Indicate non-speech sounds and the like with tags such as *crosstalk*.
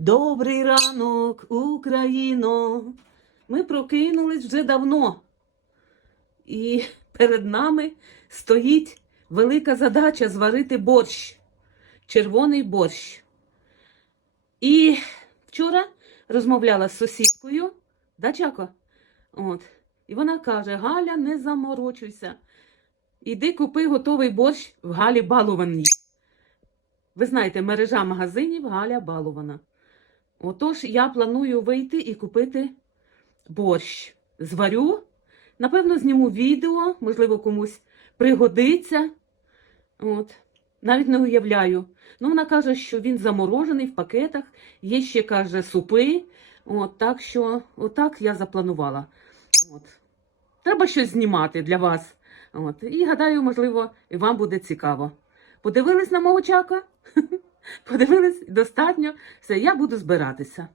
Добрий ранок, Україно. Ми прокинулись вже давно. І перед нами стоїть велика задача зварити борщ, червоний борщ. І вчора розмовляла з сусідкою, да, Чако? От. І вона каже: Галя, не заморочуйся. Іди купи готовий борщ в Галі Балованій. Ви знаєте, мережа магазинів Галя Балована. Отож, я планую вийти і купити борщ. Зварю. Напевно, зніму відео, можливо, комусь пригодиться. От. Навіть не уявляю. Ну, вона каже, що він заморожений в пакетах, є ще, каже, супи. От, так що, отак я запланувала. От. Треба щось знімати для вас. От. І гадаю, можливо, і вам буде цікаво. Подивились на мого чака? *laughs* Подивились достатньо. Все, я буду збиратися.